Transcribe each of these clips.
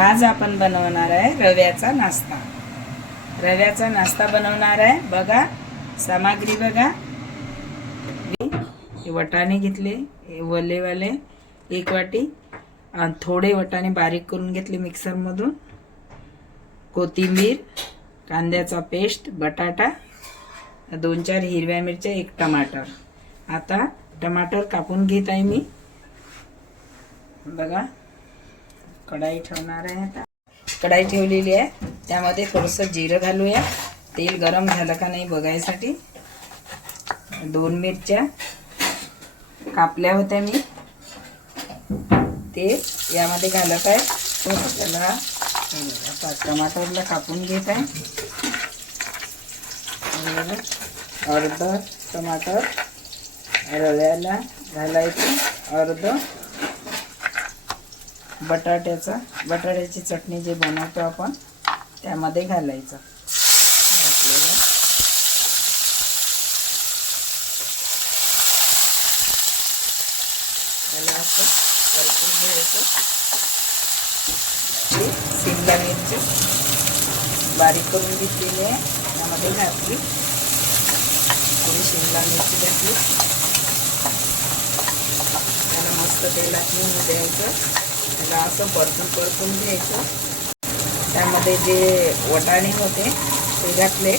आज आपण बनवणार आहे रव्याचा नाश्ता. रव्याचा नाश्ता बनवणार आहे. बघा सामग्री बघा. हे वटाणे घेतले, हे वलेवाले 1 वाटी, आणि थोडे वटाणे बारीक करून घेतले मिक्सर मधून, कोथिंबीर, कांद्याचा पेस्ट, बटाटा, 2-4 हिरव्या मिरच्या, 1 टमाटर. आता टमाटर कापून घेत आहे मी. बघा कढाई ठेवणार आहे. आता कढाई ठेवलेली आहे. त्यामध्ये थोडंसं जिरं घालूया. तेल गरम झालं का नाही बघायसाठी. 2 मिरच्या कापल्या होत्या मी, ते यामध्ये घालत आहे. त्याला आता टमाटरला कापून घेत आहे. अर्ध टमाटर रव्याला घालायचं, अर्ध बटाट्याची चटणी जे बनवतो आपण त्यामध्ये घालायचं. आपल्याला त्याला असं परतून घ्यायचं. शिमला मिरची बारीक करून घेतलेली आहे, त्यामध्ये घातली. थोडी शिमला मिरची घातली. त्याला मस्त तेलात घेऊन द्यायचं. त्याला असं परतून घ्यायचं. त्यामध्ये जे वटाणे होते ते घातले.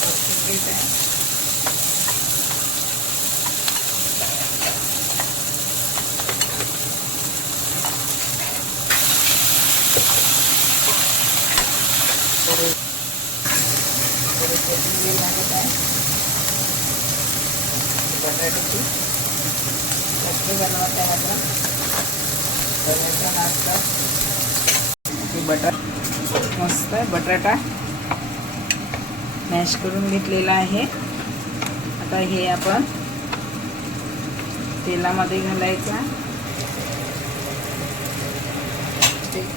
परतून घेत आहे. कोथिंबीर घालत आहे. बटाट्याची चटणी बनवत आहे आपण रव्याचा नाश्ता. मस्त बटाटा मॅश करून घेतलेला आहे. आता हे आपण तेलामध्ये घालायचा.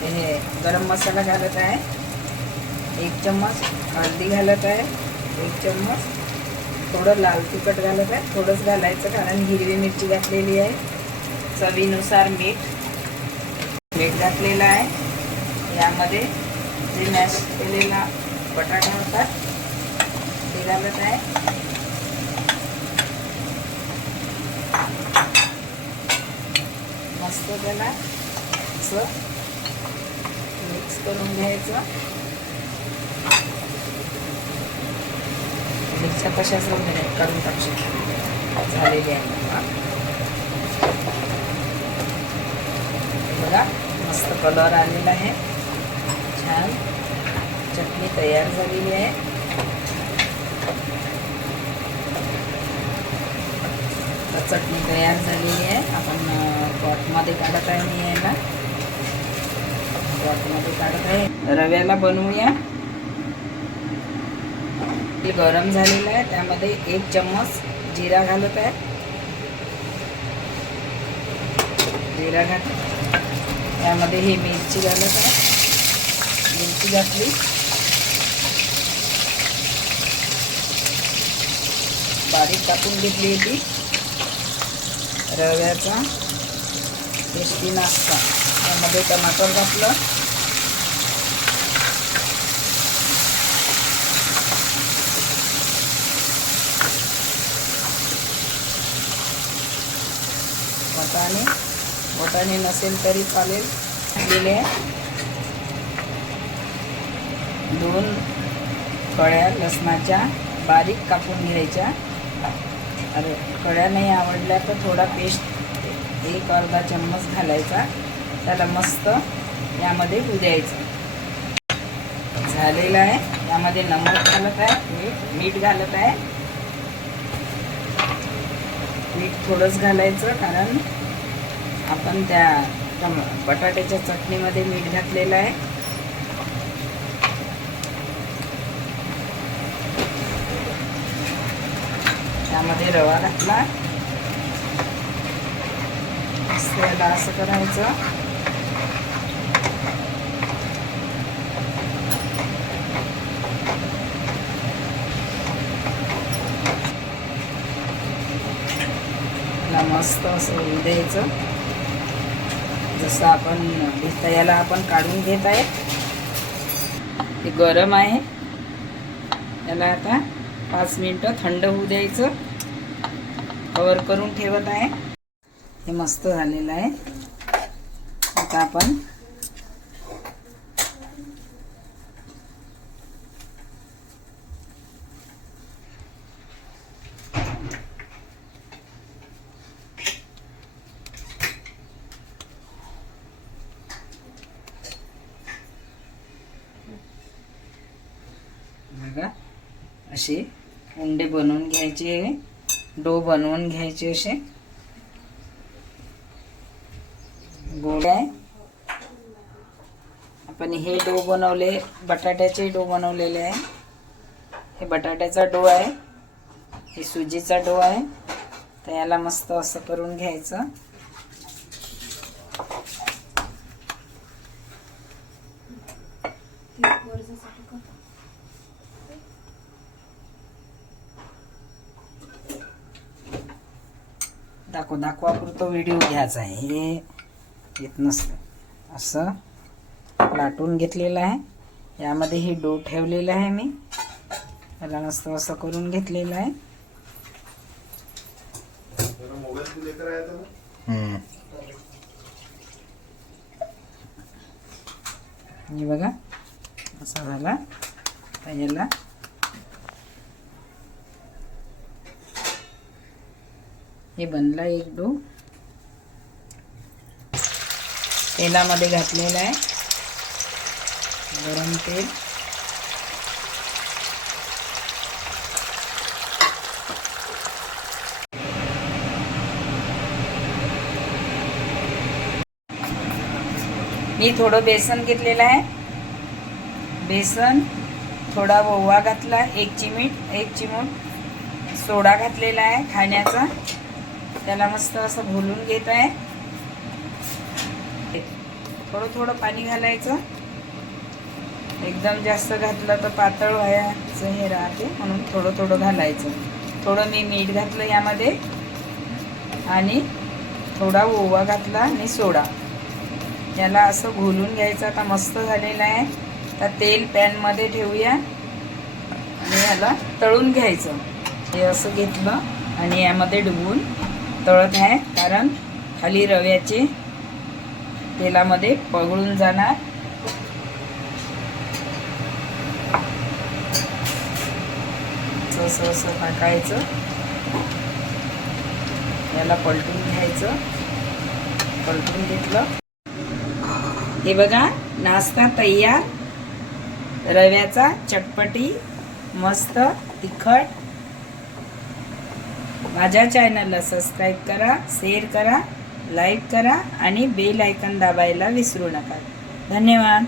हे गरम मसाला घालत आहे. 1 चम्मच हळदी घालत आहे. 1 चम्मच थोडं लाल तिखट घालत आहे. थोडंच घालायचं कारण हिरवी मिरची घातलेली आहे. चवीनुसार मीठ घातलेलं आहे. यामध्ये जे मॅश केलेला बटाटा होता ते घालत आहे. मस्त त्याला असं मिक्स करून घ्यायचं. मिरच्या कशाच वगैरे काढून टाकशील झालेली आहे. बघा मस्त कलर आलेला आहे. छान चटणी तयार झालेली आहे. चटणी तयार झालेली आहे. आपण पॉटमध्ये काढत आहे. मी याला पॉटमध्ये काढत आहे. रव्याला बनवूया. तेल गरम झालेलं आहे. त्यामध्ये 1 चम्मच जिरा घालत आहे. जिरा त्यामध्ये ही मिरची घालत आहे. मिरची घातली. बारीक कापून घेतली होती. रव्याचा टेस्टी नाश्ता. त्यामध्ये टमाटर घातलं. वटाणे नसेल तरी चालेल. दिलेले 2 कळ्या लसणाच्या बारीक कापून घ्यायच्या. अरे कळ्या नाही आवडल्या तर थोडा पेस्ट 1 अर्धा चम्मच घालायचा. त्याला मस्त यामध्ये भुजायचं. झालेलं आहे. यामध्ये नमक घालत आहे. मीठ घालत आहे. मीठ थोडंच घालायचं कारण आपण त्या बटाट्याच्या चटणीमध्ये मीठ घातलेलं आहे. त्यामध्ये रवा घातला. याला असं करायचं. मस्त असं होऊ द्यायचं. जसं आपण याला आपण काढून घेत आहे. ते गरम आहे. याला आता 5 मिनिटं थंड होऊ द्यायचं. कवर करून ठेवत आहे. हे मस्त झालेलं आहे. आता आपण बघा असे उंडे बनवून घ्यायचे. डो बनवून घ्यायचे असे गोल आहे. आपण हे डो बनवले, बटाट्याचे डो बनवलेले आहे. हे बटाट्याचा डो आहे, हे सुजीचा डो आहे. तर याला मस्त असं करून घ्यायचं. दाखवापुरतो व्हिडिओ घ्यायचा आहे. हे येत नसतं. असं लाटून घेतलेलं आहे. यामध्ये हे डो ठेवलेला आहे मी. याला मस्त असं करून घेतलेलं आहे. हे बघा असा झाला. तर याला हे बनला एक डो. तेलामध्ये घातलेला आहे गरम तेल. मी थोडं बेसन घेतलेलं आहे. बेसन, थोडा ओवा घातला, 1 चिमूट सोडा घातलेला आहे खाण्याचा. त्याला मस्त असं घोलून घेत आहे. थोडं पाणी घालायचं. एकदम जास्त घातलं तर पातळ व्हायचं हे राहते, म्हणून थोडं घालायचं. थोडं मी मीठ घातलं यामध्ये आणि थोडा ओवा घातला आणि सोडा. याला असं घोलून घ्यायचं. आता मस्त झालेलं आहे. आता तेल पॅनमध्ये ठेवूया आणि याला तळून घ्यायचं. हे असं घेतलं आणि यामध्ये डुबून तळत आहे, कारण खाली रव्याचे तेलामध्ये पगळून जाणार. असं टाकायचं. याला पलटून घ्यायचं. पलटून घेतलं. हे बघा नाश्ता तयार. रव्याचा चटपटी मस्त तिखट. माझ्या चॅनलला सबस्क्राईब करा, शेअर करा, लाईक करा आणि बेल आयकॉन दाबायला विसरू नका. धन्यवाद.